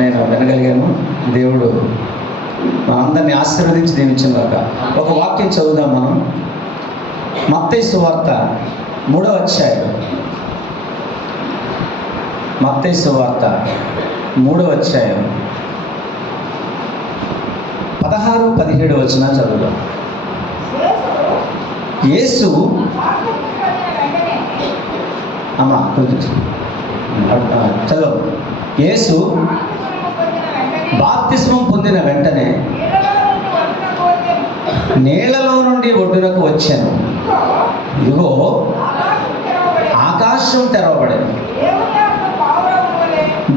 నేను వినగలిగాను. దేవుడు మనందరినీ ఆశీర్వదించి దీవించుగాక. ఒక వాక్యం చదువుదాం మనం. మత్తయి సువార్త 3వ అధ్యాయం. మత్తయి సువార్త 3వ అధ్యాయం 16-17 వచనాలు చదువుదాం. యేసు అమ్మా కొంచెం చదువు. యేసు బాప్తిస్మం పొందిన వెంటనే నీళ్లలో నుండి ఒడ్డునకు వచ్చాను. ఇదిగో ఆకాశం తెరవబడింది.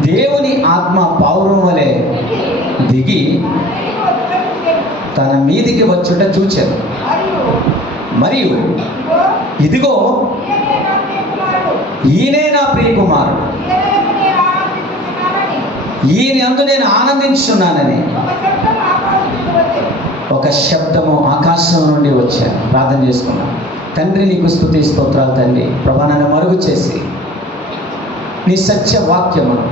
దేవుని ఆత్మ పావురం వలె దిగి తన మీదికి వచ్చుట చూచాను. మరియు ఇదిగో ఈయనే నా ప్రియకుమారుడు, ఈయన యందు నేను ఆనందించున్నానని ఒక శబ్దము ఆకాశం నుండి వచ్చాను. ప్రార్థన చేసుకున్నాను. తండ్రి, నీకు స్తుతి స్తోత్రాలు తండ్రి. ప్రభా, నన్ను మరుగు చేసి నీ సత్య వాక్యమును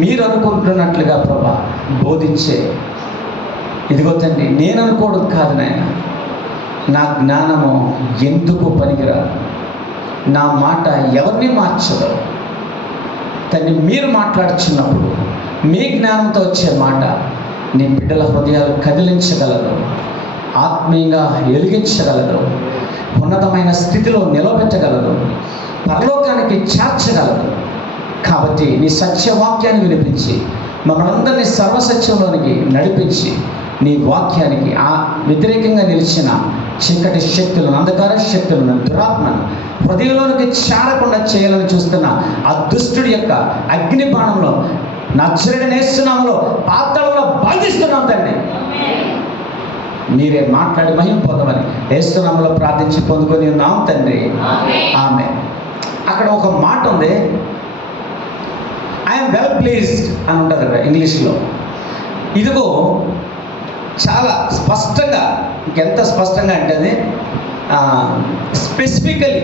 మీరు అనుకుంటున్నట్లుగా ప్రభా బోధించే. ఇదిగో తండ్రి, నేను అనుకోవడం కాదు నాయన, నా జ్ఞానము ఎందుకు పనికిరాదు, నా మాట ఎవరిని మార్చదు తండ్రి. మీరు మాట్లాడుచున్నప్పుడు మీ జ్ఞానంతో వచ్చే మాట నీ బిడ్డల హృదయాలు కదిలించగలదు, ఆత్మీయంగా వెలిగించగలదు, ఉన్నతమైన స్థితిలో నిలబెట్టగలదు, పరలోకానికి చేర్చగలదు. కాబట్టి నీ సత్యవాక్యాన్ని వినిపించి మమ్మల్ని అందరినీ సర్వసత్యంలోనికి నడిపించి నీ వాక్యానికి వ్యతిరేకంగా నిలిచిన చీకటి శక్తులను, అంధకార శక్తులను, దురాత్మను హృదయంలోనికి చేరకుండా చేయాలని చూస్తున్న ఆ దుష్టుడి యొక్క అగ్నిబాణంలో నచ్చరుడైన యేసు నామములో పాతాళంలో బంధిస్తున్నాం తండ్రి. మీరే మాట్లాడి మహిమ పొందమని యేసు నామములో ప్రార్థించి పొందుకొని ఉన్నాం తండ్రి. ఆమేన్. అక్కడ ఒక మాట ఉంది, ఐఎమ్ వెల్ ప్లీజ్డ్ అని ఉంటుంది కదా ఇంగ్లీష్లో. ఇదిగో చాలా స్పష్టంగా, ఇంకెంత స్పష్టంగా అంటే అది స్పెసిఫికలీ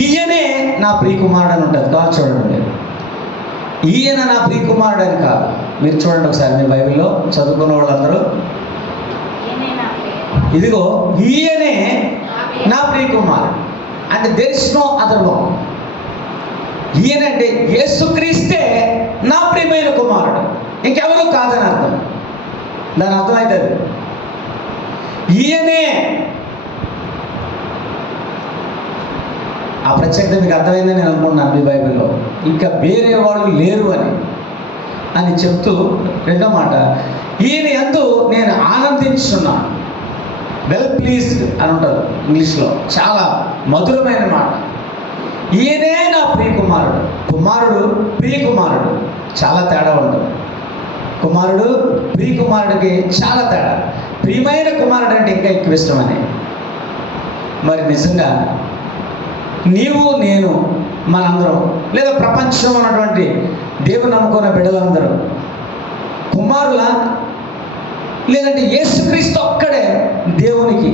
ఈయనే నా ప్రియకుమారుడు అని ఉంటుంది. కాదు చూడండి, ఈయన నా ప్రియకుమారుడు అని కాదు. మీరు చూడండి ఒకసారి మీ బైబిల్లో చదువుకున్న వాళ్ళందరూ. ఇదిగో ఈయనే నా ప్రియకుమారుడు అంటే there is no other one. ఈయనంటే యేసుక్రీస్తే నా ప్రియమైన కుమారుడు, ఇంకెవరూ కాదని అర్థం. దాని అర్థమవుతుంది ఈయనే. ఆ ప్రత్యేకత మీకు అర్థమైందని నేను అనుకుంటున్నాను మీ బైబిల్లో. ఇంకా వేరే వాళ్ళు లేరు అని చెప్తూ రెండో మాట, ఈయన యందు నేను ఆనందించున్నాను. వెల్ ప్లీజ్డ్ అని ఉంటుంది ఇంగ్లీష్లో. చాలా మధురమైన మాట. ఈయనే నా ప్రియకుమారుడు. కుమారుడు ప్రియకుమారుడు చాలా తేడా ఉంటుంది. కుమారుడు ప్రియకుమారుడికి చాలా తేడా. ప్రియమైన కుమారుడు అంటే ఇంకా ఎక్కువ ఇష్టమని. మరి నిజంగా నీవు నేను మనందరం, లేదా ప్రపంచంలో ఉన్నటువంటి దేవుని నమ్ముకున్న బిడ్డలందరూ కుమారుల, లేదంటే యేసుక్రీస్తు ఒక్కడే దేవునికి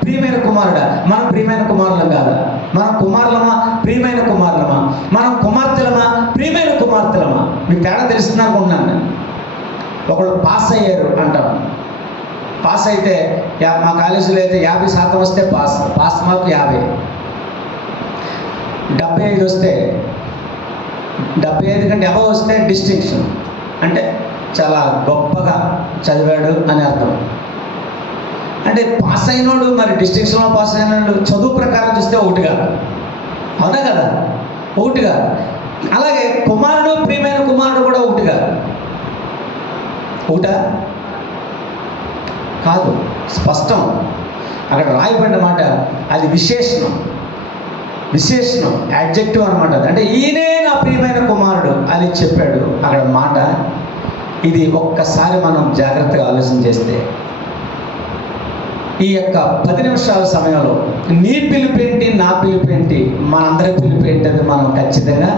ప్రియమైన కుమారుడా? మనం ప్రియమైన కుమారులం కాదా? మనం కుమారులమా? ప్రియమైన కుమారులమా? మనం కుమార్తెలమా? ప్రియమైన కుమార్తెలమా? మీకు తేడా తెలుస్తుంది అనుకుంటున్నాను నేను. ఒకళ్ళు పాస్ అయ్యారు అంటాం. పాస్ అయితే మా కాలేజీలో అయితే 50% వస్తే పాస్ మార్కు 50. 75 వస్తే 75 కంటే అబవ్ వస్తే డిస్టింక్షన్, అంటే చాలా గొప్పగా చదివాడు అని అర్థం. అంటే పాస్ అయినోడు మరి డిస్టింక్షన్లో పాస్ అయినాడు చదువు ప్రకారం చూస్తే ఒకటిగా, అవునా కదా? ఒకటిగా. అలాగే కుమారుడు ప్రియమైన కుమారుడు కూడా ఒకటిగా. ఒకటా? కాదు, స్పష్టం. అక్కడ రాయబడిన మాట అది విశేషణం, యాడ్జెక్టివ్ అనమాట. అంటే ఈయనే నా ప్రియమైన కుమారుడు అని చెప్పాడు అక్కడ మాట. ఇది ఒక్కసారి మనం జాగ్రత్తగా ఆలోచన చేస్తే ఈ యొక్క 10 నిమిషాల సమయంలో నీ పిలుపేంటి, నా పిలుపేంటి, మనందరి పిలుపేంటి మనం ఖచ్చితంగా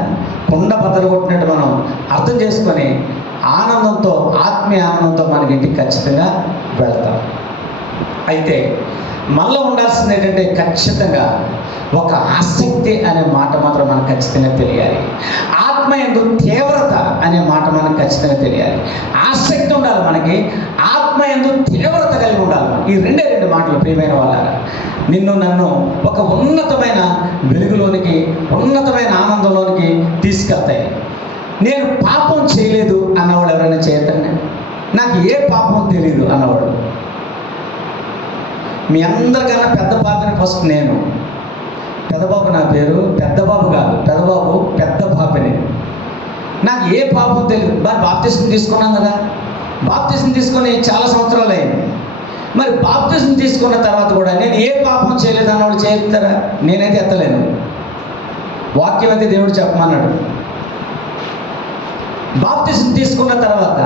కుండ బద్దలు కొట్టినట్టు మనం అర్థం చేసుకొని ఆనందంతో, ఆత్మీయ ఆనందంతో మనకి ఇంటికి ఖచ్చితంగా వెళ్తాం. అయితే మనలో ఉండాల్సింది ఏంటంటే ఖచ్చితంగా ఒక ఆసక్తి అనే మాట మాత్రం మనకు ఖచ్చితంగా తెలియాలి. ఆత్మ యందు తీవ్రత అనే మాట మనకు ఖచ్చితంగా తెలియాలి. ఆసక్తి ఉండాలి మనకి, ఆత్మ యందు తీవ్రత కలిగి ఉండాలి. ఈ రెండు మాటలు ప్రియమైన వాళ్ళారా నిన్ను నన్ను ఒక ఉన్నతమైన వెలుగులోనికి, ఉన్నతమైన ఆనందంలోనికి తీసుకెళ్తాయి. నేను పాపం చేయలేదు అన్నవాడు ఎవరైనా చేయతండి? నాకు ఏ పాపం తెలియదు అన్నవాడు. మీ అందరికన్నా పెద్ద బాబుని ఫస్ట్ నేను. పెద్దబాబు నా పేరు, పెద్దబాబు కాదు, పెద్దబాబు పెద్ద బాబుని. నాకు ఏ పాపం తెలియదు. మరి బాప్తిసం తీసుకున్నాం కదా, బాప్తిసం తీసుకొని చాలా సంవత్సరాలు అయింది. మరి బాప్తిసం తీసుకున్న తర్వాత కూడా నేను ఏ పాపం చేయలేదు అన్నవాడు చేస్తారా? నేనైతే ఎత్తలేను. వాక్యం అయితే దేవుడు చెప్పమన్నాడు. బాప్తిసం తీసుకున్న తర్వాత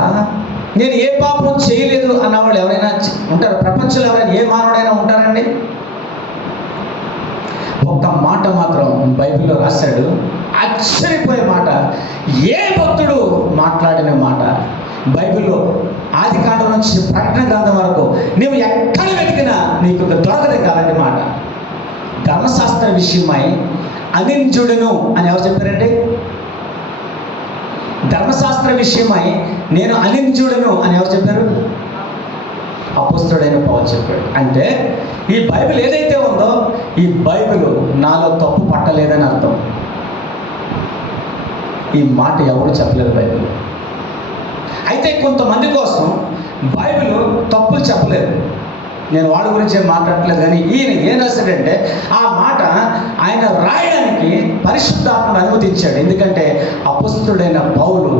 నేను ఏ పాపం చేయలేదు అన్నవాళ్ళు ఎవరైనా ఉంటారు? ప్రపంచంలో ఎవరైనా ఏ మానవుడైనా ఉంటారండి? ఒక్క మాట మాత్రం బైబిల్లో రాశాడు, ఆశ్చర్యపోయే మాట. ఏ భక్తుడు మాట్లాడిన మాట బైబిల్లో ఆదికాండం నుంచి ప్రకటన గ్రంథం వరకు నువ్వు ఎక్కడ వెతికినా నీకు దొరకదు కాదండి మాట. ధర్మశాస్త్ర విషయమై అనింజుడును అని ఎవరు చెప్పారండి? ధర్మశాస్త్ర విషయమై నేను అనింజుడును అని ఎవరు చెప్పారు? అపోస్తలుడైన పౌలు చెప్పాడు. అంటే ఈ బైబిల్ ఏదైతే ఉందో ఈ బైబిల్ నాలో తప్పు పట్టలేదని అర్థం. ఈ మాట ఎవరు చెప్పలేదు బైబిల్. అయితే కొంతమంది కోసం బైబిల్ తప్పులు చెప్పలేదు. నేను వాళ్ళ గురించి ఏం మాట్లాడట్లేదు, కానీ ఈయన ఏం రాశాడంటే ఆ మాట ఆయన రాయడానికి పరిశుద్ధాత్మను అనుమతించాడు. ఎందుకంటే అపోస్తలుడైన పౌలు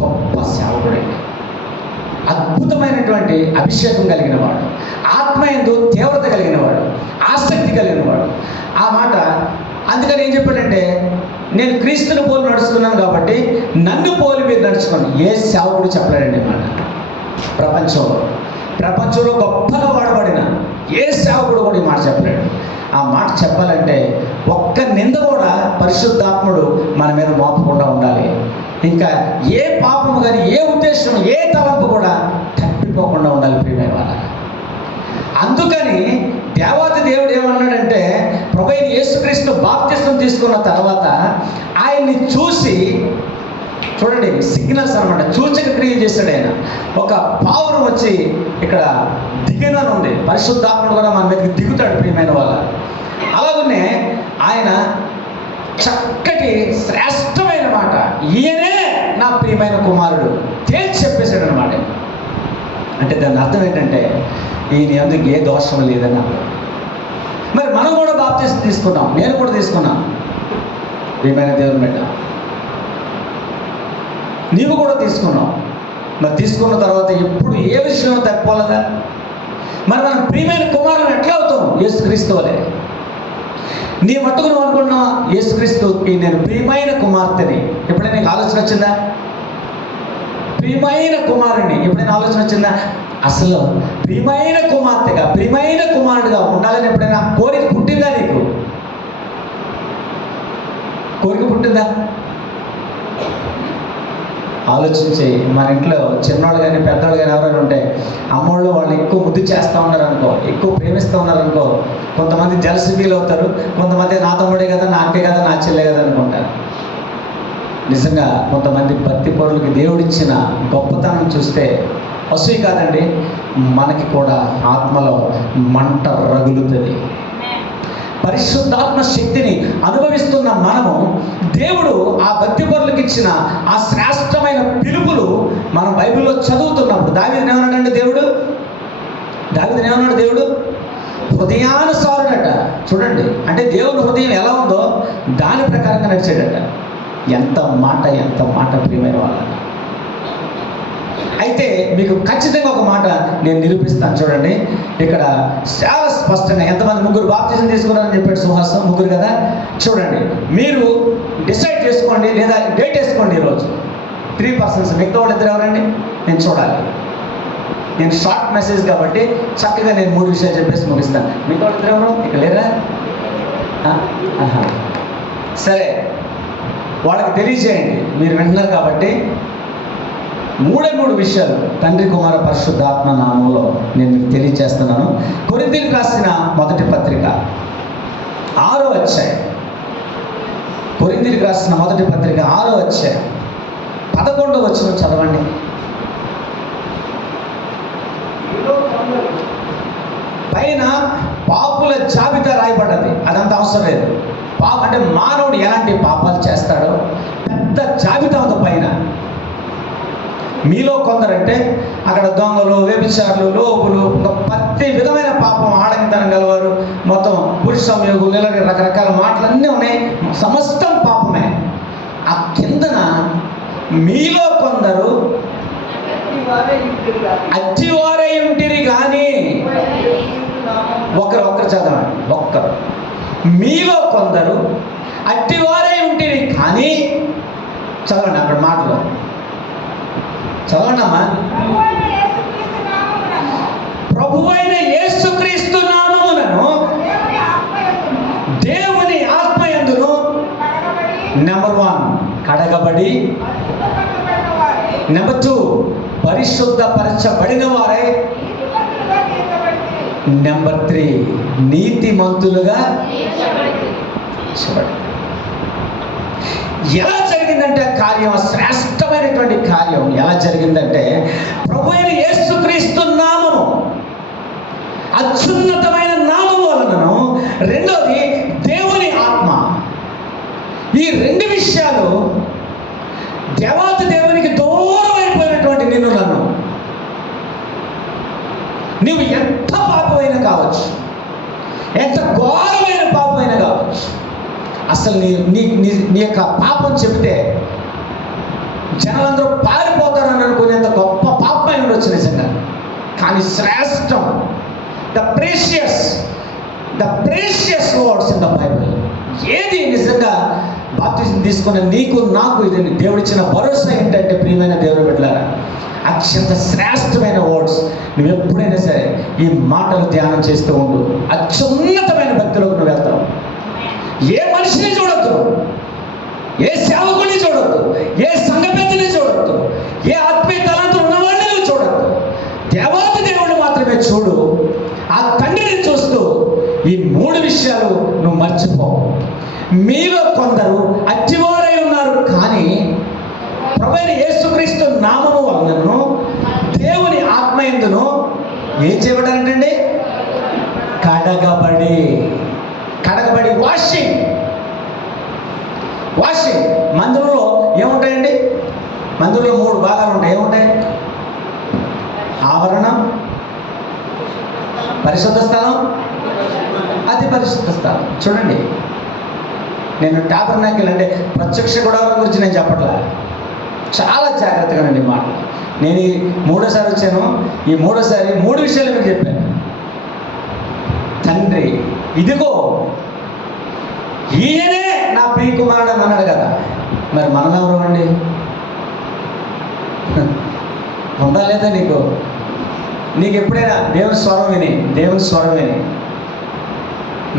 గొప్ప సేవకుడండి, అద్భుతమైనటువంటి అభిషేకం కలిగిన వాడు, ఆత్మయందు తీవ్రత కలిగిన వాడు, ఆసక్తి కలిగిన వాడు. ఆ మాట అందుకని ఏం చెప్పాడంటే నేను క్రీస్తుని పోలి నడుస్తున్నాను కాబట్టి నన్ను పోలి మీరు నడుచుకోండి. ఏ సేవకుడు చెప్పలేడండి మాట. ప్రపంచంలో గొప్పగా వాడబడిన ఏ సేవకుడు కూడా ఈ మాట చెప్పలేడు. ఆ మాట చెప్పాలంటే ఒక్క నింద కూడా పరిశుద్ధాత్ముడు మన మీద మోపకుండా ఉండాలి. ఇంకా ఏ పాపము కానీ, ఏ ఉద్దేశం, ఏ తలంపు కూడా తప్పిపోకుండా ఉండాలి ప్రియమైన వాళ్ళ. అందుకని దేవాది దేవుడు ఏమన్నాడంటే ప్రభువైన యేసుక్రీస్తు బాప్తిసం తీసుకున్న తర్వాత ఆయన్ని చూసి, చూడండి సిగ్నల్స్ అనమాట, సూచక క్రియలు చేశాడు ఆయన. ఒక పావురం వచ్చి ఇక్కడ దిగినని ఉంది. పరిశుద్ధాత్ముడు కూడా మన మీదకి దిగుతాడు ప్రియమైన వాళ్ళ. అలాగనే ఆయన చక్కటి శ్రేష్టమైన మాట, ఈయనే నా ప్రియమైన కుమారుడు తేల్చి చెప్పేశాడు అనమాట. అంటే దాని అర్థం ఏంటంటే ఈయన ఎందుకు ఏ దోషం లేదని అర్థం. మరి మనం కూడా బాప్తిసం తీసుకున్నాం, నేను కూడా తీసుకున్నాను ప్రియమైన దేవుని బిడ్డ, నీవు కూడా తీసుకున్నావు. మరి తీసుకున్న తర్వాత ఎప్పుడు ఏ విషయం తప్పిపోలేదా? మరి మనం ప్రియమైన కుమారుని ఎట్లా అవుతాం? యేసుక్రీస్తు వలె. నీ మట్టుకు నువ్వు అనుకున్నావా యేసుక్రీస్తుకి నేను ప్రియమైన కుమార్తెని? ఎప్పుడైనా నీకు ఆలోచన వచ్చిందా? ప్రియమైన కుమారుని ఎప్పుడైనా ఆలోచన వచ్చిందా? అసలు ప్రియమైన కుమార్తెగా, ప్రియమైన కుమారుడిగా ఉండాలని ఎప్పుడైనా కోరిక పుట్టిందా నీకు? కోరిక పుట్టిందా? ఆలోచించి మన ఇంట్లో చిన్నవాళ్ళు కానీ పెద్దవాళ్ళు కానీ ఎవరైనా ఉంటే అమ్మోళ్ళు వాళ్ళు ఎక్కువ ముద్దు చేస్తూ ఉన్నారు అనుకో, ఎక్కువ ప్రేమిస్తూ ఉన్నారు అనుకో, కొంతమంది జలసి ఫీల్ అవుతారు, కొంతమంది నా తమ్ముడే కదా, నా అక్కే కదా, నా చెల్లె కదా అనుకుంటారు. నిజంగా కొంతమంది భక్తి పరులకి దేవుడిచ్చిన గొప్పతనం చూస్తే అసూయ కాదండి, మనకి కూడా ఆత్మలో మంట రగులుతుంది. పరిశుద్ధాత్మ శక్తిని అనుభవిస్తున్న మనము దేవుడు ఆ భక్తి పరులకు ఇచ్చిన ఆ శ్రేష్టమైన పిలుపులు మనం బైబిల్లో చదువుతున్నప్పుడు దావీదుని ఏమన్నాడంటే దేవుడు హృదయానుసారుడట. చూడండి, అంటే దేవుని హృదయం ఎలా ఉందో దాని ప్రకారంగా నడిచాడట. ఎంత మాట ప్రియమైన వాళ్ళ. అయితే మీకు ఖచ్చితంగా ఒక మాట నేను నిరూపిస్తాను. చూడండి, ఇక్కడ చాలా స్పష్టంగా ఎంతమంది ముగ్గురు బాప్తిజం తీసుకున్నారని చెప్పాడు సుహాసం, ముగ్గురు కదా. చూడండి, మీరు డిసైడ్ చేసుకోండి, లేదా డేట్ వేసుకోండి. ఈరోజు 3 persons, మిగతా వాళ్ళు ఇద్దరు ఎవరండి? నేను చూడాలి. నేను షార్ట్ మెసేజ్ కాబట్టి చక్కగా నేను 3 విషయాలు చెప్పేసి ముగిస్తాను. మిగతా వాళ్ళు ఇద్దరు ఎవరు ఇక్కడ లేరా? సరే, వాళ్ళకి తెలియజేయండి, మీరు వింటున్నారు కాబట్టి. 3 విషయాలు తండ్రి కుమార పరిశుద్ధాత్మ నామంలో నేను మీకు తెలియజేస్తున్నాను. కొరింథీయులకు రాసిన మొదటి పత్రిక 6వ అధ్యాయం, కొరింథీయులకు రాసిన మొదటి పత్రిక 6వ అధ్యాయం 11వ వచనం చదవండి. పైన పాపుల జాబితా రాయబడ్డది. అదంతా అవసరం లేదు. అంటే మానవుడు ఎలాంటి పాపాలు చేస్తాడో పెద్ద జాబితా ఉంది పైన. మీలో కొందరంటే అక్కడ దొంగలు, వ్యభిచారులు, లోపులు, ఇంకా ప్రతి విధమైన పాపం, ఆడంగితనం గలవారు, మొత్తం పురుష సంయోగులు, ఇలాగే రకరకాల మాటలన్నీ ఉన్నాయి. సమస్తం పాపమే. ఆ కిందన మీలో కొందరు అట్టివారై ఉంటిరి కానీ, ఒకరు చదవండి, ఒక్కరు. మీలో కొందరు అట్టివారై ఉంటిరి కానీ, చదవండి అక్కడ మాటలు చదవండి అమ్మా. ప్రభువైన యేసుక్రీస్తు నామములను దేవుని ఆత్మయందును నెంబర్ 1 కడగబడి, నెంబర్ 2 పరిశుద్ధపరచబడిన వారై, నెంబర్ 3 నీతిమంతులుగా. ఎలా జరిగిందంటే కార్యం, శ్రేష్టమైనటువంటి కార్యం ఎలా జరిగిందంటే, ప్రభు అయిన యేసుక్రీస్తు నామము, అత్యున్నతమైన నామము వలనను, రెండోది దేవుని ఆత్మ. ఈ 2 విషయాలు దేవాతి దేవునికి దూరం అయిపోయినటువంటి నిన్ను, నన్ను, నువ్వు ఎంత పాపమైనా కావచ్చు, ఎంత ఘోరమైన పాపమైనా కావచ్చు, అసలు నీ యొక్క పాపం చెబితే జనాలందరూ పారిపోతారని అనుకునేంత గొప్ప పాపమై ఉండొచ్చు నిజంగా. కానీ శ్రేష్టం, the precious words in the Bible, ఏది నిజంగా బాప్తిజం తీసుకున్న నీకు నాకు ఇది దేవుడిచ్చిన భరోసా ఏంటంటే, ప్రియమైన దేవుని బిడ్డలారా, అత్యంత శ్రేష్టమైన వర్డ్స్. నువ్వు ఎప్పుడైనా సరే ఈ మాటలు ధ్యానం చేస్తూ ఉండు, అత్యున్నతమైన భక్తులకు నువ్వు వెళ్తావు. ఏ మనిషిని చూడొద్దు, ఏ సేవకుని చూడొద్దు, ఏ సంఘ పెద్దని చూడొద్దు, ఏ ఆత్మీయ తలంతులు ఉన్నవాడిని చూడొద్దు. దేవాతి దేవుడు మాత్రమే చూడు. ఆ తండ్రిని చూస్తూ ఈ 3 విషయాలు నువ్వు మర్చిపోవు. మీలో కొందరు అట్టివారై ఉన్నారు కానీ, ప్రభువైన యేసుక్రీస్తు నామము వలనను దేవుని ఆత్మయందును ఏం చేయబడారంటండి? కడగబడి. వాషింగ్. మందిరంలో ఏముంటాయండి? మందిరంలో 3 భాగాలు ఉంటాయి. ఏముంటాయి? ఆవరణం, పరిశుద్ధ స్థలం, అతి పరిశుద్ధ స్థలం. చూడండి, నేను టాబర్నాకిల్ అంటే ప్రత్యక్ష గుడారం గురించి నేను చెప్పట్లా, చాలా జాగ్రత్తగా నండి మాట. నేను ఈ 3వ వచ్చాను. ఈ 3 విషయాలు మీకు చెప్పాను. తండ్రి, ఇదిగో ఈయనే నా ప్రియ కుమారుడు అని అన్నాడు కదా. మరి మనం ఎవరు అండి? ఉందా లేదా నీకు ఎప్పుడైనా దేవుని స్వరం విని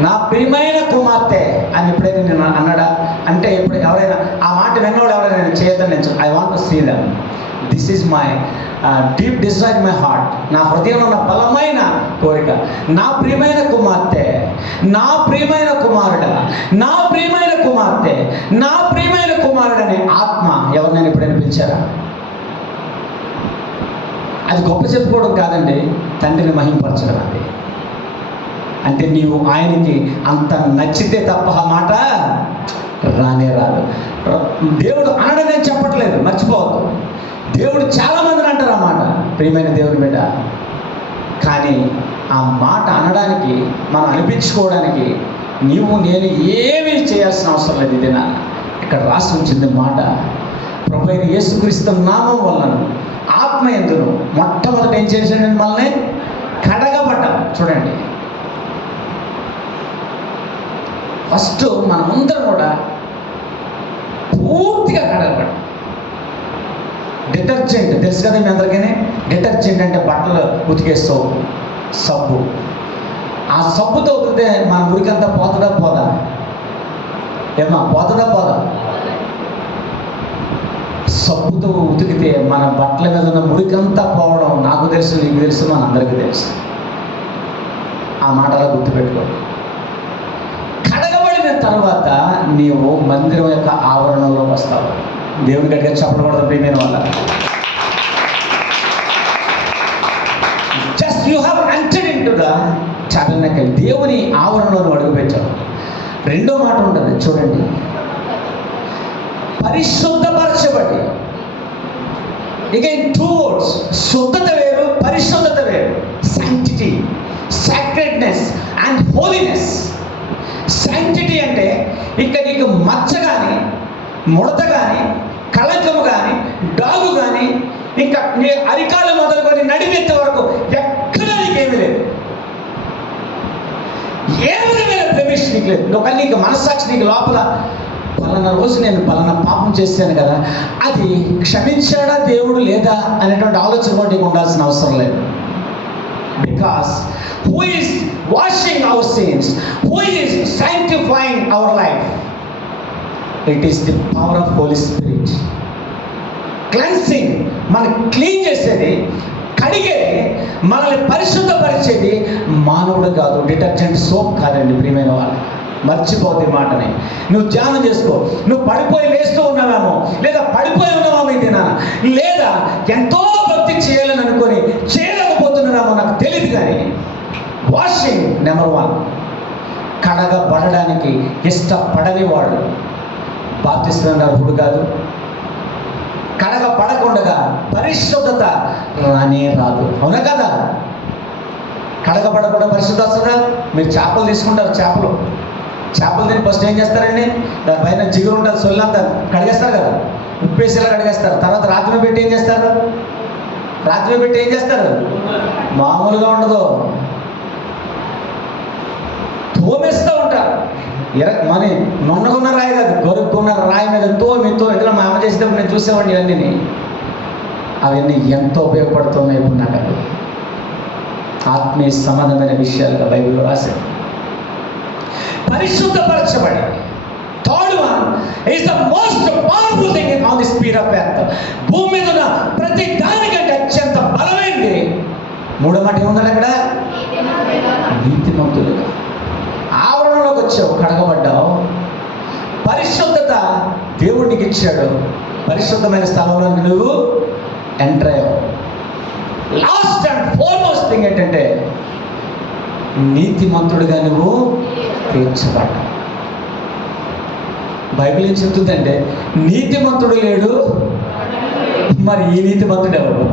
నా ప్రియమైన కుమార్తె అని ఎప్పుడైనా నేను అన్నాడా? అంటే ఇప్పుడు ఎవరైనా ఆ మాట విన్నవాడు ఎవరైనా నేను చేయొద్దని నేను I want to see them. This is my deep desire in my heart. నా హృదయంలో ఉన్న బలమైన కోరిక, నా ప్రియమైన కుమార్తె, నా ప్రియమైన కుమారుడ, నా ప్రియమైన కుమార్తె, నా ప్రియమైన కుమారుడు అనే ఆత్మ ఎవరినైనా ఎప్పుడైనా పిలిచారా? అది గొప్ప చెప్పుకోవడం కాదండి, తండ్రిని మహింపరచడం. అది అంటే నీవు ఆయనకి అంత నచ్చితే తప్ప ఆ మాట రానే రాదు. దేవుడు అనడం నేను చెప్పట్లేదు, మర్చిపోవద్దు. దేవుడు చాలామందిని అంటారు ఆ మాట, ప్రియమైన దేవుని బిడ్డ. కానీ ఆ మాట అనడానికి, మనం అనిపించుకోవడానికి నీవు నేను ఏమీ చేయాల్సిన అవసరం లేదు. ఇది నా ఇక్కడ రాసి ఉంచింది మాట. ప్రభువైన యేసుక్రీస్తు నామం వలన ఆత్మయందును మొట్టమొదట ఏం చేశాడు? మనల్ని కడగబడ్డాం. చూడండి, ఫస్ట్ మనమందరం కూడా పూర్తిగా కడగబడ్డాం. డిటర్జెంట్ తెలుసు కదా మీ అందరికీ. డిటర్జెంట్ అంటే బట్టలు ఉతికే సబ్బు. ఆ సబ్బుతో ఉతికితే మన మురికంతా పోదా? ఏమా పోదా? సబ్బుతో ఉతికితే మన బట్టల మీద ఉన్న మురికంతా పోవడం నాకు తెలుసు, నీకు తెలుసు, మన అందరికీ తెలుసు. ఆ మాటలో గుర్తుపెట్టుకో. కడగబడిన తర్వాత నీవు మందిరం యొక్క ఆవరణలో వస్తావు. దేవుని గట్టిగా చెప్పకూడదు ప్రియమైన వల్ల. Just you have entered into the tabernacle. దేవుని ఆవరణలో అడుగుపెట్టావు. రెండో మాట ఉంటుంది చూడండి, పరిశుద్ధపరచబడి. అగైన్ టూ వర్డ్స్, శుద్ధత వేరు, పరిశుద్ధత వేరు. Sanctity, sacredness and holiness. Sanctity అంటే ఇక నీకు మచ్చ కానీ, ముడత కానీ, కళంకము కానీ, డాగు కానీ, ఇంకా నీ అరికాలు మొదలుకొని నడిమెత్తే వరకు ఎక్కడ నీకేమీ లేదు, ఏ విధమైన ప్రవేశం నీకు లేదు. ఒక నీకు మనస్సాక్షి నీకు లోపల పలానా రోజు నేను పలానా పాపం చేశాను కదా, అది క్షమించాడా దేవుడు లేదా అనేటువంటి ఆలోచన కూడా నీకు ఉండాల్సిన అవసరం లేదు. Because who is washing our sins, who is sanctifying our life, it is the power of Holy Spirit. Cleansing, మనకి క్లీన్ చేసేది, కడిగేది, మనల్ని పరిశుద్ధపరిచేది మానవుడు కాదు, డిటర్జెంట్ సోప్ కాదండి ప్రియమైన వాళ్ళు. మర్చిపోతే మాటని నువ్వు ధ్యానం చేసుకో. నువ్వు పడిపోయి లేస్తూ ఉన్నావేమో, లేదా పడిపోయి ఉన్నావేమో ఈ దినాన, లేదా ఎంతో భక్తి చేయాలని అనుకొని చేయలేకపోతున్నావేమో నాకు తెలియదు, కానీ వాషింగ్ నెంబర్ 1. కడగబడడానికి ఇష్టపడని వాడు బాప్తిస్మం అర్హుడు కాదు. కడగబడకుండా పరిశుద్ధత రానే రాదు. అవునా కదా? కడగబడకుండా పరిశుద్ధత వస్తుందా? మీరు చేపలు తీసుకుంటారు, చేపలు తిని ఫస్ట్ ఏం చేస్తారండి, దానిపైన జిగురు ఉంటుంది, సొల్లంతా కడిగేస్తారు కదా, ఉప్పేసేలా కడిగేస్తారు. తర్వాత రాత్రి పెట్టి ఏం చేస్తారు, మామూలుగా ఉండదు, తోమేస్తూ ఉంటారు. మన నున్నగున్న రాయి కాదు, గొరుక్కున్న రాయి మీద తోమి ఇందులో మా అమ్మ చేసేటప్పుడు నేను చూసేవాడిని. అవన్నీ ఎంతో ఉపయోగపడుతున్నాయి ఇప్పుడు నాకు. ఆత్మీయ సంబంధమైన విషయాలుగా బైబిల్లో రాశారు. పరిశుద్ధపరచబడి. Third one is the most powerful thing on the speed of earth. భూమి మీద ఉన్న ప్రతి దానికంటే అత్యంత బలమైనది మూడో మాట ఏముందండి అక్కడ, నీతిమంతులుగా. ఆవరణలోకి వచ్చావు, కడగబడ్డావు, పరిశుద్ధత దేవుడికి ఇచ్చాడు, పరిశుద్ధమైన స్థలంలో నువ్వు ఎంటర్ అయ్యావు. లాస్ట్ అండ్ ఫార్మోస్ట్ థింగ్ ఏంటంటే నీతిమంతుడిగా నువ్వు తీర్చబడ్డావు. బైబిల్ ఏం చెప్తుందంటే నీతిమంతుడు లేడు, మరి ఈ నీతిమంతుడు ఎవరు?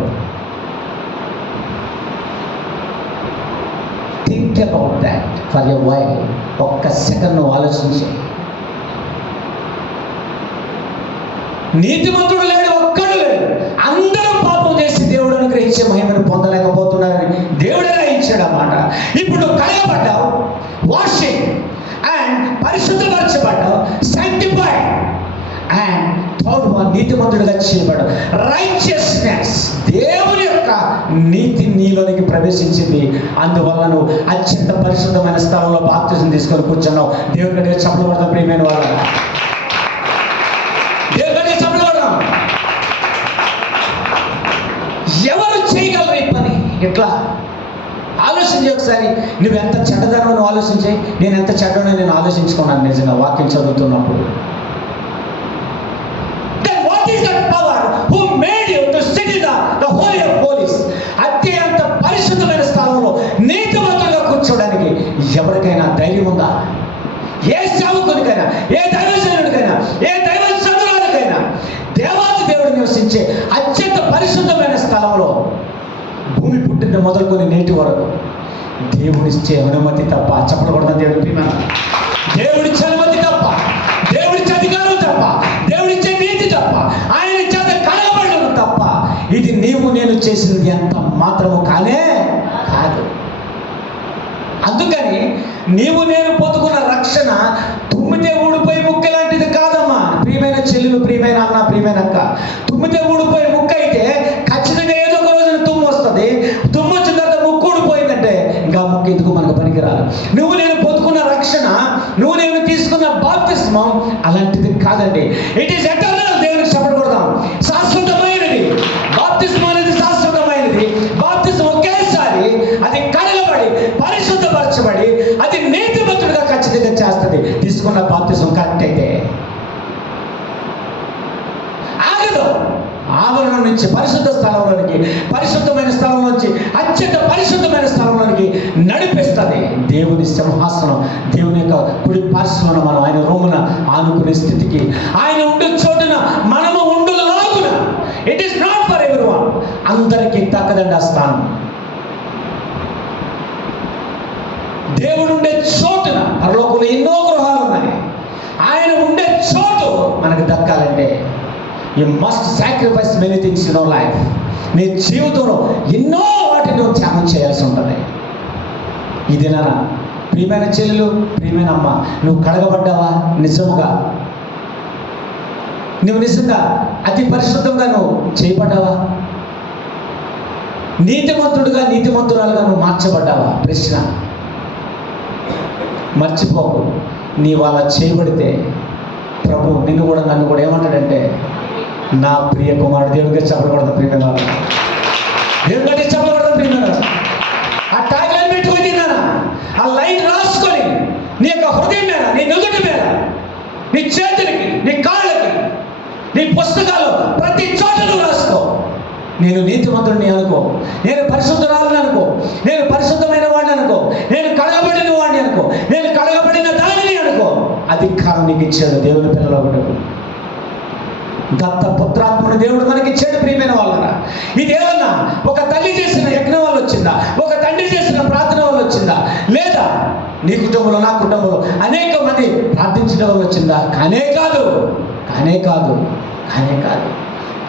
Think about that for a while. ఒక్క సెకండ్ నువ్వు ఆలోచించి. నీతిమంతుడు లేడు, ఒక్కడు లేడు. అందరూ పాపం చేసి దేవుడు అనుగ్రహించే మహిమను పొందలేకపోతున్నారని దేవుడే రాయించాడు అన్నమాట. ఇప్పుడు కడగబడ్డావు, వాషింగ్ అండ్ పరిశుద్ధపరచబడ్డావు, సాంక్టిఫైడ్ అండ్ థర్డ్ వన్ నీతిమంతుడిగా చేయబడ్డావు. రైచియస్నెస్, దేవుని యొక్క నీతి నీలోనికి ప్రవేశించింది. అందువల్ల నువ్వు అత్యంత పరిశుద్ధమైన స్థలంలో బాప్తిజం తీసుకొని కూర్చున్నావు. దేవుని గట్టిగా చప్పట్లు కొడదాం ప్రియమైన వాళ్ళ. దేవుని గట్టిగా చప్పట్లు కొడదాం. ఎవరు చేయగలరు ఈ పని? ఎట్లా ఆలోచించి ఒకసారి. నువ్వు ఎంత చెడ్డదనో నువ్వు ఆలోచించి, నేను ఎంత చెడ్డనో నేను ఆలోచించుకున్నాను నిజంగా వాక్యం చదువుతున్నప్పుడు. Then what is that power who made you to sit in the holy of holies? అత్యంత పరిశుద్ధమైన స్థలంలో నీతిమంతులుగా కూర్చోడానికి ఎవరికైనా ధైర్యం ఉందా? ఏ సేవకునికైనా, ఏ దైవజనుడికైనా, ఏ దైవజనురాలకైనా దేవాది దేవుడు నివసించే అత్యంత పరిశుద్ధమైన స్థలంలో భూమి పుట్టిన మొదలుకొని నేటి వరకు దేవుడిచ్చే అనుమతి తప్ప, చెప్పకూడదు దేవుడికి, దేవుడిచ్చే అనుమతి తప్ప, దేవుడిచ్చే అధికారం తప్ప, దేవుడిచ్చే నీతి తప్ప, ఆయన చేత కలగబడడం తప్ప ఇది నీవు నేను చేసినది ఎంత మాత్రము కానే కాదు. అందుకని నీవు నేను పొందుకున్న రక్షణ తుమ్మితే ఊడిపోయి ముక్క లాంటిది కాదమ్మా. ప్రియమైన చెల్లెలు, ప్రియమైన అన్న, ప్రియమైన అక్క, తుమ్మితే ఊడిపోయి ముక్క అయితే ఖచ్చితంగా ఏదో ఒక రోజున తుమ్ము వస్తుంది. తుమ్ము వచ్చిన తర్వాత ముక్కు ఊడిపోయిందంటే ఇంకా ముక్కు ఎందుకు మనకు పనికిరాదు. నువ్వు నేను పొందుకున్న రక్షణ, నువ్వు నేను తీసుకున్న బాప్తిస్మం అలాంటిది కాదండి. It is eternal. దేవునికి చెప్పకూడదాం, శాశ్వతమైనది. బాప్తిస్మం అనేది శాశ్వతమైనది. బాప్తిస్మం ఒకేసారి, అది కడగబడి పరిశుద్ధపరచబడి అది నీతిమంతుడిగా ఖచ్చితంగా చేస్తుంది. తీసుకో తీసుకున్న బాప్తిసం కరెక్ట్ అయితే ఆగదు. ఆవరణం నుంచి పరిశుద్ధ స్థలంలోనికి, పరిశుద్ధమైన స్థలం నుంచి అత్యంత పరిశుద్ధమైన స్థలంలోనికి నడిపిస్తుంది. దేవుని సింహాసనం, దేవుని యొక్క కుడి పార్శ్వన మనం ఆయన రొమ్మున ఆనుకునే స్థితికి, ఆయన ఉండే చోటున మనము ఉండులాగున. It is not for everyone, అందరికీ తక్కదండి ఆ స్థానం. దేవుడు ఉండే చోటున, పరలోకంలో ఎన్నో గృహాలు ఉన్నాయి, ఆయన ఉండే చోటు మనకు దక్కాలంటే you must sacrifice many things in your life. నీ జీవితంలో ఎన్నో వాటిని త్యాగం చేయాల్సి ఉంటుంది. ఇదేనా ప్రియమైన చెల్లెలు, ప్రియమైన అమ్మ, నువ్వు కడగబడ్డావా? నిజముగా నువ్వు నిజంగా అతి పరిశుద్ధంగా నువ్వు చేయబడ్డావా? నీతిమంతుడుగా, నీతిమంతురాలుగా నువ్వు మార్చబడ్డావా? ప్రశ్న. మర్చిపోకు, నీ వాళ్ళ చేయబడితే ప్రభు నిన్ను కూడా నన్ను కూడా ఏమంటాడంటే, నా ప్రియ కుమారుడు. దేవుడికి చెప్పకూడదు ప్రియమైన వాళ్ళు, దేవుడికి చెప్పకూడదు ప్రియమైన. ఆ ట్యాగ్లైన్ పెట్టుకొని తిన్నానా, ఆ లైన్ రాసుకొని నీ యొక్క హృదయం మీద, నీ నుదుటి మీద, నీ చేతులకి, నీ కాళ్ళకి, నీ పుస్తకాలు ప్రతి చోట నువ్వు రాసుకో. నేను నీతిమంతుడిని అనుకో, నేను పరిశుద్ధురాలని అనుకో, నేను పరిశుద్ధమైన వాడిని అనుకో, నేను కడగబడిన వాడిని అనుకో, నేను కడగబడిన దానిని అనుకో. అధికారం నీకు ఇచ్చాడు దేవుని పిల్లలు. దత్త పుత్రాత్మను దేవుడు మనకి ఇచ్చాడు ప్రియమైన వాళ్ళరా. ఇదేమన్నా ఒక తల్లి చేసిన యజ్ఞం వల్ల వచ్చిందా? ఒక తండ్రి చేసిన ప్రార్థన వల్ల వచ్చిందా? లేదా నీ కుటుంబంలో, నా కుటుంబంలో అనేక మంది ప్రార్థించడం వల్ల వచ్చిందా? కానే కాదు, కానే కాదు, కానే కాదు.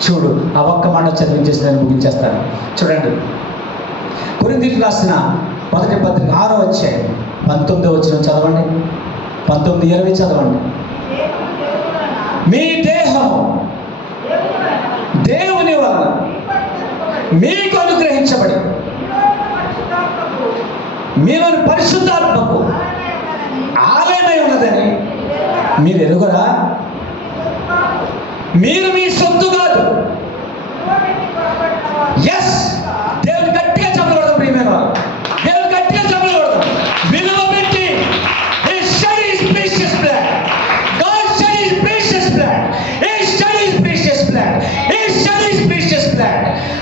చూడు, ఆ ఒక్క మాట చదివించేసి నేను ముగించేస్తాను. చూడండి, కొరింథీయులకు రాసిన మొదటి పత్రిక 6వ అధ్యాయం 19వ వచనం చదవండి. 19:20 చదవండి. మీ దేహము దేవుని వలన మీకు అనుగ్రహించబడి మీలోని పరిశుద్ధాత్మకు ఆలయమై ఉన్నదని మీరు ఎరుగురా? మీరు మీ సొత్తు కాదు. ఎస్, దేవుని గట్టిగా చెప్పకూడదు ప్రియమైన వాళ్ళు, దేవుని గట్టిగా చెప్పకూడదు. విలువ పెట్టి His shed is precious blood. God shed His precious blood. His shed is precious blood. His shed is precious blood.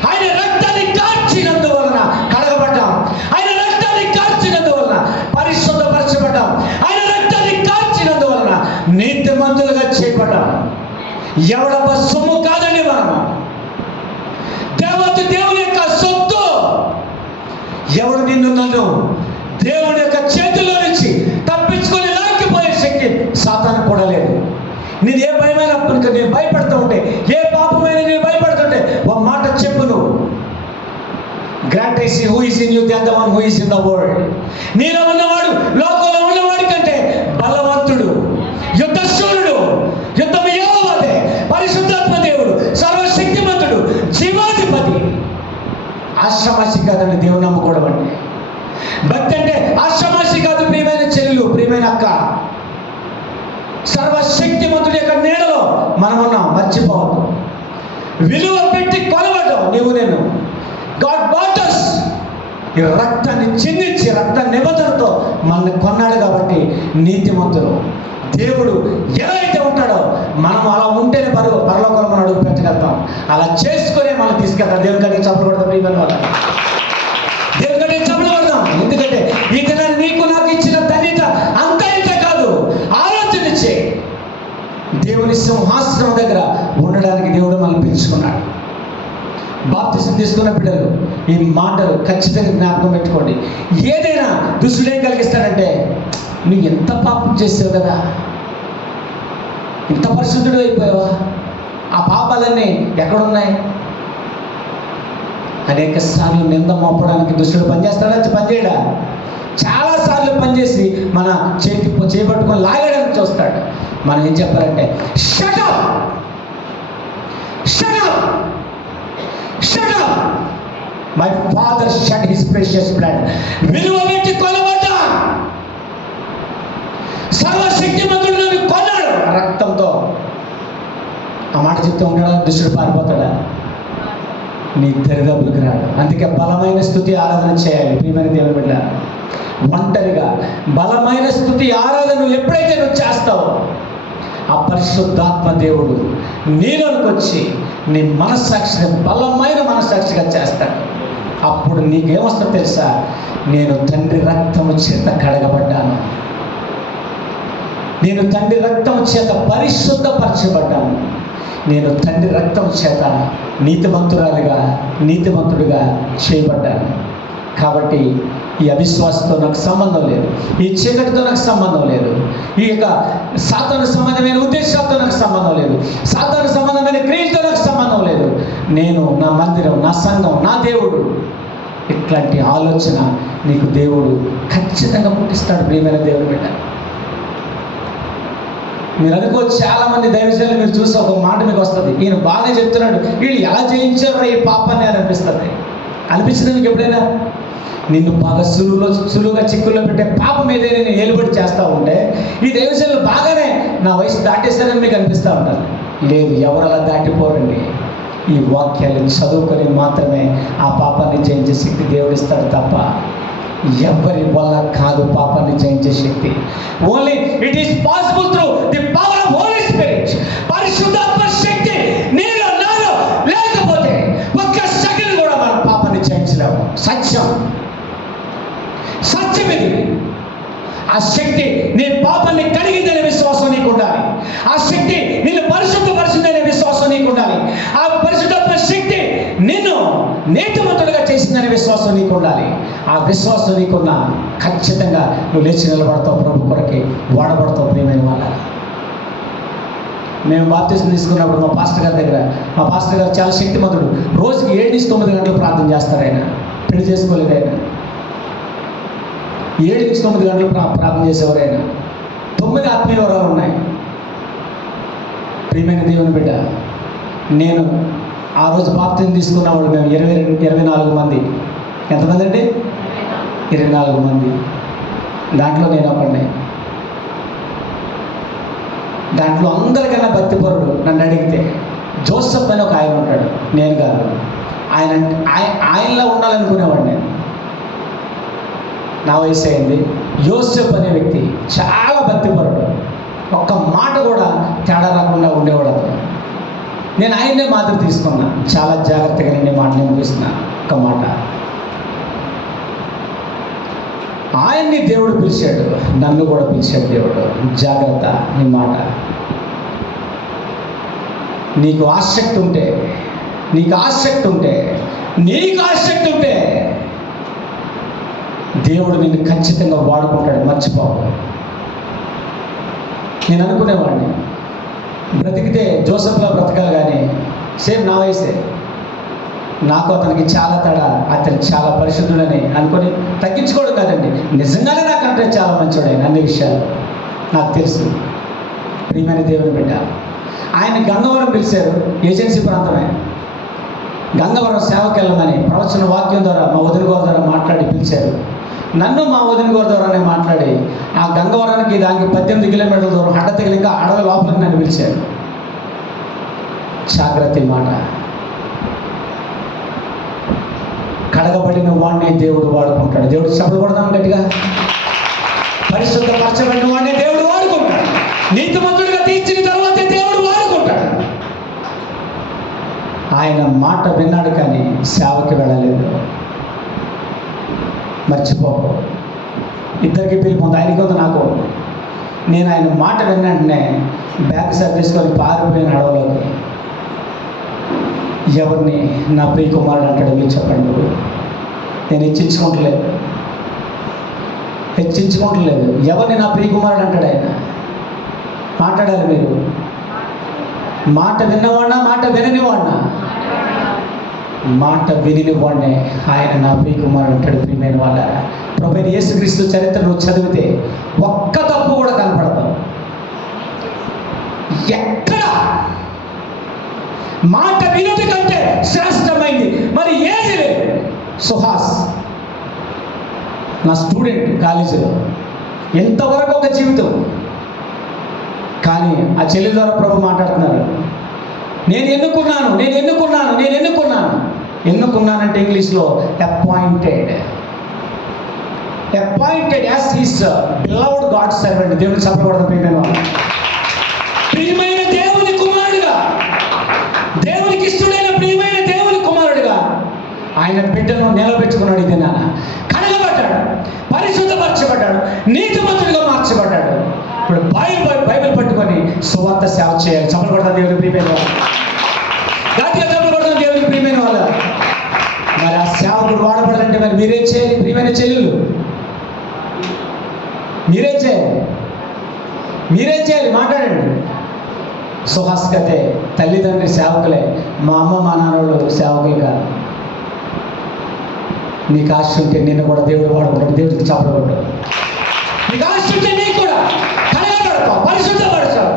ఆయన రక్తాన్ని కార్చినందువలన కడగబడ్డాం. ఆయన రక్తాన్ని కార్చినందువలన పరిశుద్ధపరచబడ్డాం. ఆయన రక్తాన్ని కార్చినందువలన నీతిమంతులుగా చేయబడ్డాం. ఎవడబ్బ సొమ్ము కాదండి మనం. దేవత దేవుని యొక్క సొత్తు. ఎవడు నిన్ను నన్ను దేవుని యొక్క చేతిలో నుంచి తప్పించుకొని లాక్కిపోయే శక్తి సాతాను కూడా లేదు. నేను ఏ భయమైన నేను భయపడుతూ ఉంటే, ఏ పాపమైన నేను భయపడుతుంటే ఒక మాట చెప్పు నువ్వు. Grant I see who is in you than the one who is in the world. నీలో ఉన్నవాడు లోకంలో ఉన్నవాడి కంటే బలవంతుడు, యుద్ధశూరుడు. యుద్ధం యెహోవాదే, పరిశుద్ధాత్మ దేవుడు, సర్వశక్తిమంతుడు, జీవాధిపతి. ఆశ్రమాసి కాదండి దేవుని నమ్ముకోవడం అంటే. భక్తి అంటే ఆశ్రమాసి కాదు ప్రియమైన చెల్లెలు, ప్రియమైన అక్క. సర్వశక్తిమంతుడి యొక్క నీడలో మనం ఉన్నాం, మర్చిపోవద్దు. విలువ పెట్టి కొలవడం నీవు నేను. God bought us. ఈ రక్తాన్ని చిందించి రక్త నిబంధనతో మనల్ని కొన్నాడు కాబట్టి నీతిమంతులు. దేవుడు ఎలా అయితే ఉంటాడో మనం అలా ఉంటేనే పరలోకంలో మనం అడుగు పెట్టగలుగుతాం. అలా చేసుకునే మనం తీసుకెళ్తాం. దేవుని కంటే చెప్పకూడదు ప్రియమైన వాళ్ళ, దేవుని కంటే చెప్పకూడదాం. ఎందుకంటే ఈ దినాన్ని నీకు నాకు ఇచ్చిన ధన్యత అంత ఇంత కాదు. ఆలోచన చేయి. దేవుని సింహాసనం దగ్గర ఉండడానికి దేవుడు మనల్ని పిలుచుకున్నాడు. బాప్తిసం తీసుకున్న బిడ్డలు ఈ మాటలు ఖచ్చితంగా జ్ఞాపకం పెట్టుకోండి. ఏదైనా దుష్టుడు ఏం కలిగిస్తాడంటే, నువ్వు ఎంత పాపం చేసావు కదా, ఇంత పరిశుద్ధుడు అయిపోయావా, ఆ పాపాలన్నీ ఎక్కడున్నాయి? అనేక సార్లు నింద మోపడానికి దుష్టుడు పనిచేస్తాడా, పనిచేయడా? చాలాసార్లు పనిచేసి మన చేపట్టుకొని లాగడానికి చూస్తాడు. మనం ఏం చెప్పాలంటే, shut up, shut up, shut up. My father shed his precious blood. విలువ పెట్టి కొలబడ్డా. సర్వశక్తిమంతుడు నన్ను కొన్నాడు రక్తంతో. ఆ మాట చెప్తూ ఉంటాడా? దుష్టుడు పారిపోతాడా? నీ దరిదాపులకు రాడు. అందుకే బలమైన స్తుతి ఆరాధన చేయాలి ప్రియమైన దేవుని బిడ్డ. ఒంటరిగా బలమైన స్తుతి ఆరాధన ఎప్పుడైతే నువ్వు చేస్తావో ఆ పరిశుద్ధాత్మ దేవుడు నీలోనికి వచ్చి నీ మనస్సాక్షిని బలమైన మనస్సాక్షిగా చేస్తాడు. అప్పుడు నీకేమొస్తుందో తెలుసా? నేను తండ్రి రక్తము చేత కడగబడ్డాను, నేను తండ్రి రక్తము చేత పరిశుద్ధపరచబడ్డాను, నేను తండ్రి రక్తం చేత నీతిమంతుడిగా చేయబడ్డాను. కాబట్టి ఈ అవిశ్వాసంతో నాకు సంబంధం లేదు, ఈ చీకటితో నాకు సంబంధం లేదు, ఈ యొక్క సాతాను సంబంధమైన ఉద్దేశాలతో నాకు సంబంధం లేదు, సాతాను సంబంధమైన క్రియలతో నాకు సంబంధం లేదు. నేను, నా మందిరం, నా సంఘం, నా దేవుడు, ఇట్లాంటి ఆలోచన నీకు దేవుడు ఖచ్చితంగా పుట్టిస్తాడు. ప్రియమైన దేవుడు బిడ్డ, మీరు అనుకో చాలామంది దైవజనులు మీరు చూసి ఒక మాట మీకు వస్తుంది, ఈయన బాగానే చెప్తున్నాడు, వీళ్ళు ఎలా జయించారో ఈ పాపాన్ని అని అనిపిస్తుంది మీకు ఎప్పుడైనా? నిన్ను బాగా సులువుగా చిక్కుల్లో పెట్టే పాపం ఏదైనా నేను ఏలుబడి చేస్తూ ఉంటే ఈ దైవజనులు బాగానే నా వయసు దాటేస్తారని మీకు అనిపిస్తూ ఉంటారు. లేదు, ఎవరు అలా దాటిపోరండి. ఈ వాక్యాలు చదువుకొని మాత్రమే ఆ పాపాన్ని జయించే శక్తి దేవుడిస్తాడు తప్ప ఎవరి వల్ల కాదు పాపాన్ని జయించే శక్తి. Only it is possible through the power of Holy Spirit. పరిశుద్ధాత్మ శక్తి నీలో నాలో లేకపోతే ఒక్క సెకండ్ కూడా మనం పాపాన్ని జయించలేము. సత్యం ఇది. ఆ శక్తి నీ పాపాన్ని కడిగిందనే విశ్వాసం నీకు ఉండాలి. ఆ శక్తి నిన్ను పరిశుద్ధపరిచిందనే విశ్వాసం నీకు ఉండాలి. ఆ పరిశుద్ధాత్మ శక్తి నిన్ను నీతిమంతుడిగా చేసిందనే విశ్వాసం నీకు ఉండాలి. ఆ విశ్వాసం నీకున్న ఖచ్చితంగా నువ్వు లేచి నిలబడతావు, ప్రభు కొరకి వాడబడతావు. ప్రియమైన వాళ్ళ, మేము బాప్తిజం తీసుకున్నప్పుడు మా పాస్టర్ గారు చాలా శక్తిమంతుడు. రోజుకి 7-9 గంటలు ప్రార్థన చేస్తారు. ఆయన పెళ్లి చేసుకోలేదు. ఆయన 7-9 గంటలు ప్రార్థన చేసేవారు. ఆయన 9 ఆత్మీయ వరాలు ఉన్నాయి. ప్రియమైన దేవుని బిడ్డ, నేను ఆ రోజు బాప్తిజం తీసుకున్న వాళ్ళు మేము 24 మంది. ఎంతమంది అండి? 24 మంది. దాంట్లో నేను ఒకడిని. దాంట్లో అందరికన్నా భక్తిపరుడు నన్ను అడిగితే జోసెఫ్ అని ఒక ఆయన ఉంటాడు, నేను కాదు. ఆయనలా ఉండాలనుకునేవాడు నేను. నా వయసు అయింది. యోసెఫ్ అనే వ్యక్తి చాలా భక్తిపరుడు, ఒక్క మాట కూడా తేడా రాకుండా ఉండేవాడు అతను. నేను ఆయన్నే మాదిరి తీసుకున్నా. చాలా జాగ్రత్తగా నేను మాటలు ముగిస్తున్నా. ఒక మాట, ఆయన్ని దేవుడు పిలిచాడు, నన్ను కూడా పిలిచాడు దేవుడు. జాగ్రత్త నీ మాట. నీకు ఆసక్తి ఉంటే దేవుడు నిన్ను ఖచ్చితంగా వాడుకుంటాడు. మర్చిపోవు. నేను అనుకునేవాడిని బ్రతికితే జోసెఫ్లా బ్రతకాలి, కానీ సేమ్ నా వయసే, నాకు అతనికి చాలా తేడా, అతను చాలా పరిశుద్ధుడని అనుకొని తగ్గించుకోవడం కాదండి, నిజంగానే నాకంటే చాలా మంచోడు అన్ని విషయాలు నాకు తెలుసు. ప్రియమైన దేవుని బిడ్డ, ఆయన గంగవరం పిలిచారు. ఏజెన్సీ ప్రాంతమే. గంగవరం సేవకి వెళ్ళమని ప్రవచన వాక్యం ద్వారా మా వదిన గారి ద్వారా మాట్లాడి పిలిచారు. నన్ను మా వదిన గారి ద్వారానే మాట్లాడి ఆ గంగవరానికి దానికి 18 కిలోమీటర్ల దూరం హడ్డ తగిలి ఇంకా అడవి లోపలికి నన్ను పిలిచారు. జాగ్రత్త మాట. కడగబడిన వాడిని దేవుడు వాడుకుంటాడు. దేవుడు చెప్పలు కొడదాం గట్టిగా. పరిశుద్ధపరచబడిన వాడిని దేవుడు వాడుకుంటాడు. నీతిమంతుడిగా తీర్చిన తర్వాత దేవుడు వాడుకుంటాడు. ఆయన మాట విన్నాడు కానీ సేవకి వెళ్ళలేదు. మర్చిపోకు. ఇద్దరికి పిలుపు ఉంది, ఆయనకి ఉంది, నాకు. నేను ఆయన మాట విన్నంటనే బ్యాగ్ సర్దేసుకొని పారిపోయిన అడవులోకి. ఎవరిని నా ప్రియ కుమారుడు అంటాడు మీరు చెప్పండి. నేను హెచ్చించుకోవట్లేదు. ఎవరిని నా ప్రియ కుమారుడు అంటాడు ఆయన. మాట్లాడాలి మీరు. మాట విన్నవాడినా మాట విననివాడినా? మాట వినివాడినే ఆయన నా ప్రియ కుమారుడు అంటాడు. ప్రియమైన వాళ్ళ, ప్రభువైన యేసుక్రీస్తు చరిత్ర నువ్వు చదివితే ఒక్క తప్పు కూడా కనపడదు. ఎక్కడ మాట వినుట కంటే శ్రేష్టమైంది మరి ఏది లేదు. సుహాస్ నా స్టూడెంట్ కాలేజీలో, ఎంతవరకు ఒక జీవితం. కానీ ఆ చెల్లి ద్వారా ప్రభు మాట్లాడుతున్నారు. నేను ఎన్నుకున్నానంటే ఇంగ్లీష్లో appointed. Appointed as his beloved God servant. దేవుని చెప్పకూడదు ప్రియమైన వాళ్ళు. ప్రియమైన దేవుని కుమారుడిగా, దేవునికి ఇష్టమైన ప్రియమైన దేవుని కుమారుడిగా ఆయన బిడ్డను నిలబెట్టుకున్నాడు. ఇది నాన్న కడగబడ్డాడు, పరిశుద్ధపరచబడ్డాడు, నీతిమంతుడిగా మార్చబడ్డాడు. ఇప్పుడు బైబిల్ పట్టుకొని సువార్త సేవ చేయాలి. చెప్పకూడదు దేవుని ప్రియమైన వాళ్ళు. గట్టిగా చెప్పకూడదు దేవుని ప్రియమైన వాళ్ళు. మరి ఆ సేవకుడు వాడబడాలంటే మరి మీరేం చేయాలి? ప్రియమైన చెల్లెలు మీరేం చేయాలి? మాట్లాడండి. సుహాస్ కతే తల్లిదండ్రి సేవకులే, మా అమ్మ మా నాన్నోళ్ళు సేవకులు కాదు. నీకు ఆశ ఉంటే నిన్ను కూడా దేవుడు వాడుకుంటాడు. దేవుడికి చెప్పకూడదు. నీకు ఆశ ఉంటే నీకు కూడా కడగబడతావు, పరిశుద్ధపడతావు,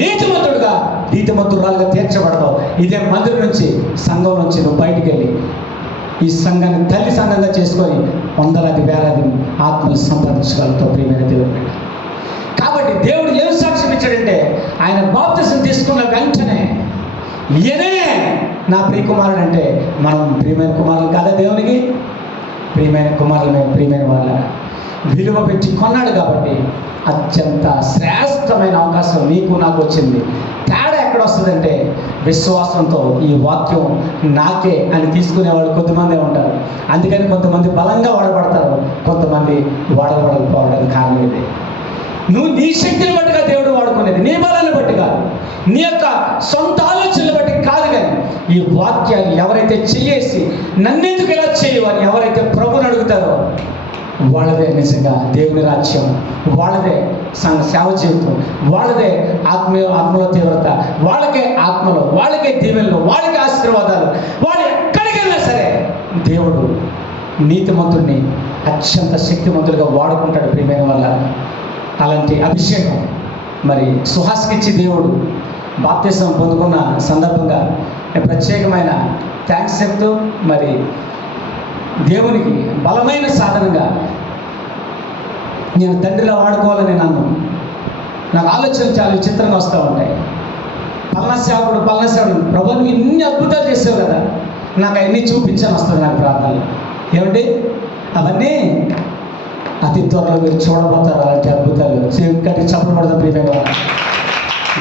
నీతిమంతుడుగా నీతిమంతురాలుగా తీర్చబడతావు. ఇదే మందిరం నుంచి, సంఘం నుంచి నువ్వు బయటికి వెళ్ళి ఈ సంఘాన్ని తల్లి సంఘంగా చేసుకొని వందలాది వేలాది ఆత్మలు సంపాదించగలుగుతావు ప్రియమైన దేవుడు. కాబట్టి దేవుడు ఏం సాక్ష్యం ఇచ్చాడంటే, ఆయన బాప్తిసం తీసుకున్న వెంటనే ఈయనే నా ప్రియ కుమారుడు అంటే, మనం ప్రియమైన కుమారులు కాదా దేవునికి? ప్రియమైన కుమారులమే. ప్రియమైన వాళ్ళ విలువ పెట్టి కొన్నాడు కాబట్టి అత్యంత శ్రేష్టమైన అవకాశం నీకు నాకు వచ్చింది. తేడా ఎక్కడ వస్తుందంటే, విశ్వాసంతో ఈ వాక్యం నాకే అని తీసుకునేవాళ్ళు కొద్దిమందే ఉంటారు. అందుకని కొంతమంది బలంగా వాడబడతారు, కొంతమంది వాడబడకపోవడానికి కారణం ఇది. నువ్వు నీ శక్తిని బట్టిగా దేవుడు వాడుకునేది, నీ బలాన్ని బట్టి కాదు, నీ యొక్క సొంత ఆలోచనలు బట్టి కాదు. కానీ ఈ వాక్యాన్ని ఎవరైతే చేసి నన్నెందుకు ఇలా చేయవు అని ఎవరైతే ప్రభుని అడుగుతారో వాళ్ళదే నిజంగా దేవుని రాజ్యం, వాళ్ళదే సంఘ సేవ జీవితం, వాళ్ళదే ఆత్మలో తీవ్రత, వాళ్ళకే ఆత్మలో, వాళ్ళకే దీవెనలు, వాళ్ళకే ఆశీర్వాదాలు. వాళ్ళు ఎక్కడికి వెళ్ళినా సరే దేవుడు నీతిమంతుడిని అత్యంత శక్తిమంతులుగా వాడుకుంటాడు ప్రియమైన వాళ్ళ. అలాంటి అభిషేకం మరి సుహాస్కిచ్చి దేవుడు బాప్తిసం పొందుకున్న సందర్భంగా ప్రత్యేకమైన థ్యాంక్స్ చెప్తూ, మరి దేవునికి బలమైన సాధనంగా నేను తండ్రిలో వాడుకోవాలని నాకు ఆలోచనలు చాలా విచిత్రంగా వస్తూ ఉంటాయి. పల్నా సేవకుడు ప్రభు నువ్వు ఇన్ని అద్భుతాలు చేసావు కదా, నాకు అవన్నీ చూపించాలని వస్తుంది నాకు ప్రార్థనలు. ఏమండి అవన్నీ అతి త్వరలో మీరు చూడబోతారు అలాంటి అద్భుతాలు. గట్టిగా చప్పలు పడదాం ప్రియమైన వాళ్ళు.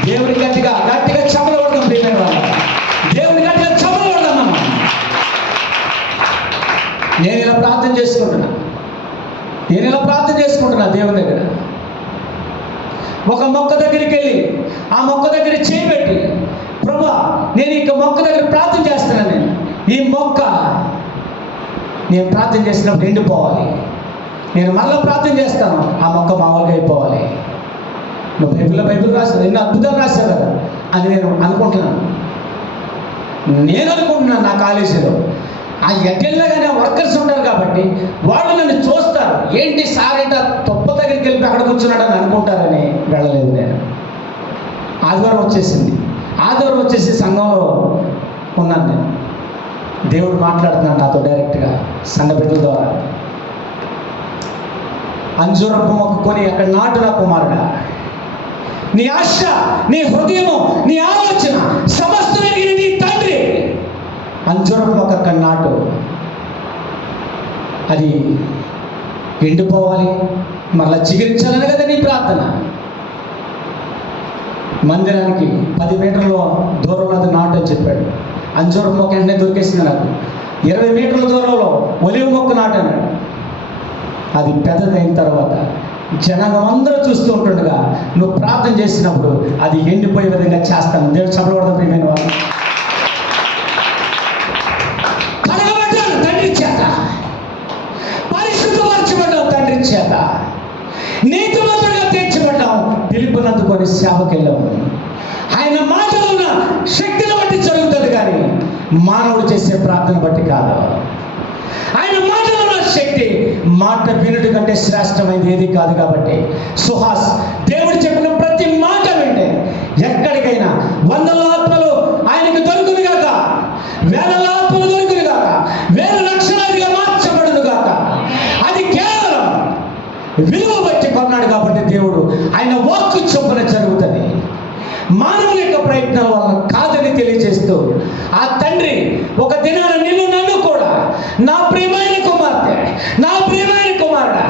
దేవుని గట్టిగా చప్పలు పడదాం ప్రియమైన వాళ్ళు. దేవుని గట్టిగా చప్పలు పడదాం. నేను ఇలా ప్రార్థన చేసుకుంటున్నా దేవుని దగ్గర. ఒక మొక్క దగ్గరికి వెళ్ళి ఆ మొక్క దగ్గర చేయబెట్టి, ప్రభువా నేను ఇక మొక్క దగ్గర ప్రార్థన చేస్తున్నాను. ఈ మొక్క నేను ప్రార్థన చేసినప్పుడు ఎండిపోవాలి, నేను మళ్ళీ ప్రార్థన చేస్తాను, ఆ మొక్క మామూలుగా అయిపోవాలి. నువ్వు బైబిల్ రాసావు, ఎన్నో అద్భుతాలు రాశావు కదా అని నేను అనుకుంటున్నాను. నా కాలేజీలో ఆ ఎటెళ్ళగానే వర్కర్స్ ఉంటారు కాబట్టి వాళ్ళు నన్ను చూస్తారు, ఏంటి సార్ ఏంట తొప్ప దగ్గరికి వెళ్ళి అక్కడ కూర్చున్నాడని అనుకుంటారని వెళ్ళలేదు. నేను ఆదివారం వచ్చేసి సంఘంలో ఉన్నాను. నేను దేవుడు మాట్లాడుతున్నాను నాతో డైరెక్ట్గా సంఘ బిడ్డల ద్వారా. అంజూరపు మొక్క కొని అక్కడ నాటున కుమారుడా, నీ ఆశ, నీ హృదయము, నీ ఆలోచన సమస్తమైన నీ తండ్రి అంజూరపు మొక్క అక్కడ నాటు. అది ఎండిపోవాలి, మరలా చిగురించాలని కదా నీ ప్రార్థన. మందిరానికి 10 మీటర్ల దూరంలో అది నాటు అని చెప్పాడు. అంజూరపు మొక్క వెంటనే దొరికేసింది నాకు. 20 మీటర్ల దూరంలో ఒలివ మొక్క నాటు అన్నాడు. అది పెద్దదైన తర్వాత జనాంగం అందరూ చూస్తూ ఉంటుండగా నువ్వు ప్రార్థన చేసినప్పుడు అది ఎండిపోయే విధంగా చేస్తాను. దేవుడు చెప్పకూడదు ప్రియమైన వాళ్ళు. కడగబడ్డాను తండ్రి చేత, పరిశుద్ధపరచబడ్డావు తండ్రి చేత, నీతిమంతుడిగా తీర్చబడ్డావు, పిలుపునందుకొని సేవకి వెళ్ళావు. ఆయన మాటలో ఉన్న శక్తిని బట్టి జరుగుతుంది కానీ మానవుడు చేసే ప్రార్థన బట్టి కాదు. ఆయన మాటలో ఉన్న శక్తి మాట వినుడి కంటే శ్రేష్టమైనది ఏది కాదు. కాబట్టి సుహాస్ దేవుడు చెప్పిన ప్రతి మాట వింటే ఎక్కడికైనా 100 ఆత్మలు ఆయనకు దొరుకును గాక, 1000 ఆత్మలు దొరుకును గాక, 1000 లక్షలాదిగా మార్చబడును గాక. అది కేవలం విలువ బట్టి కొన్నాడు కాబట్టి దేవుడు ఆయన వాక్కు చొప్పున జరుగుతుంది. మానవుల యొక్క ప్రయత్నాల వల్ల కాదని తెలియజేస్తూ ఆ తండ్రి ఒక దినాన నిన్ను నన్ను కూడా నా ప్రియమైన కుమార్తె, నా ప్రియమైన కుమారుడా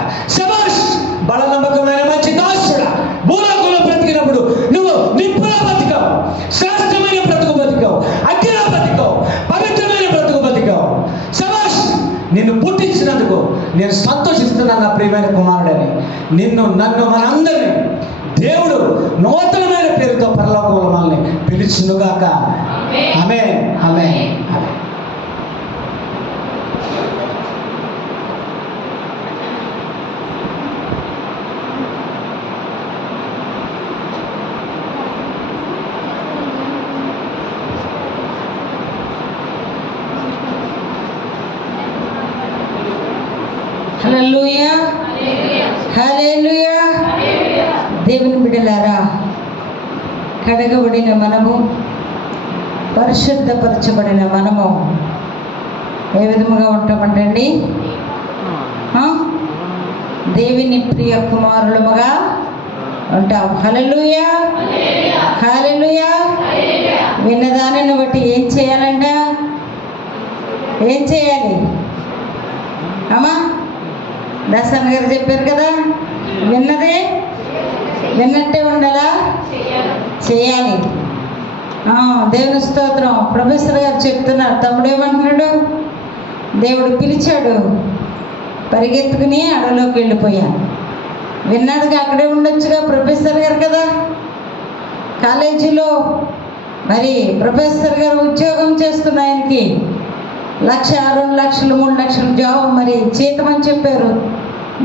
నన్ను మనందరినీ దేవుడు నూతనమైన పేరుతో పరలోకంలో మనల్ని పిలుచునుగాక. ఆమేన్, ఆమేన్, ఆమేన్. హల్లెలూయా, హల్లెలూయా. దేవుని బిడ్డలారా, కడగబడిన మనము, పరిశుద్ధపరచబడిన మనము ఏ విధముగా ఉంటామంటండి? దేవుని ప్రియ కుమారులముగా ఉంటాం. హల్లెలూయా, హల్లెలూయా. విన్నదానిని బట్టి ఏం చేయాలంట? ఏం చేయాలి అమ్మా? దాసన్ గారు చెప్పారు కదా, విన్నదే విన్నట్టే ఉండాలా? చేయాలి. దేవుని స్తోత్రం. ప్రొఫెసర్ గారు చెప్తున్నారు, తమ్ముడు ఏమంటున్నాడు? దేవుడు పిలిచాడు, పరిగెత్తుకుని అడవిలోకి వెళ్ళిపోయాను. విన్నాడుగా, అక్కడే ఉండొచ్చుగా ప్రొఫెసర్ గారు కదా. కాలేజీలో మరి ప్రొఫెసర్ గారు ఉద్యోగం చేస్తున్న ఆయనకి 1,00,000, 2 లక్షలు, 3 లక్షలు జాబ్ మరి జీతం అని చెప్పారు.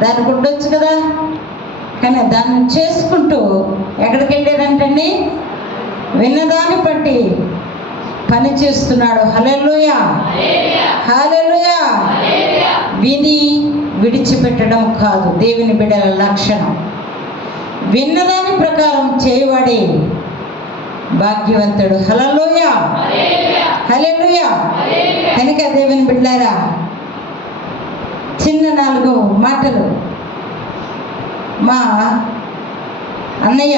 దానికి ఉండొచ్చు కదా. కానీ దాన్ని చేసుకుంటూ ఎక్కడికి వెళ్ళాడంటండి? విన్నదాన్ని బట్టి పని చేస్తున్నాడు. హల్లెలూయా, హల్లెలూయా. విని విడిచిపెట్టడం కాదు దేవుని బిడ్డల లక్షణం. విన్నదాని ప్రకారం చేయవాడే భాగ్యవంతుడు. హల్లెలూయా, హల్లెలూయా. కనుక దేవుని బిడ్డలారా, చిన్న 4 మాటలు మా అన్నయ్య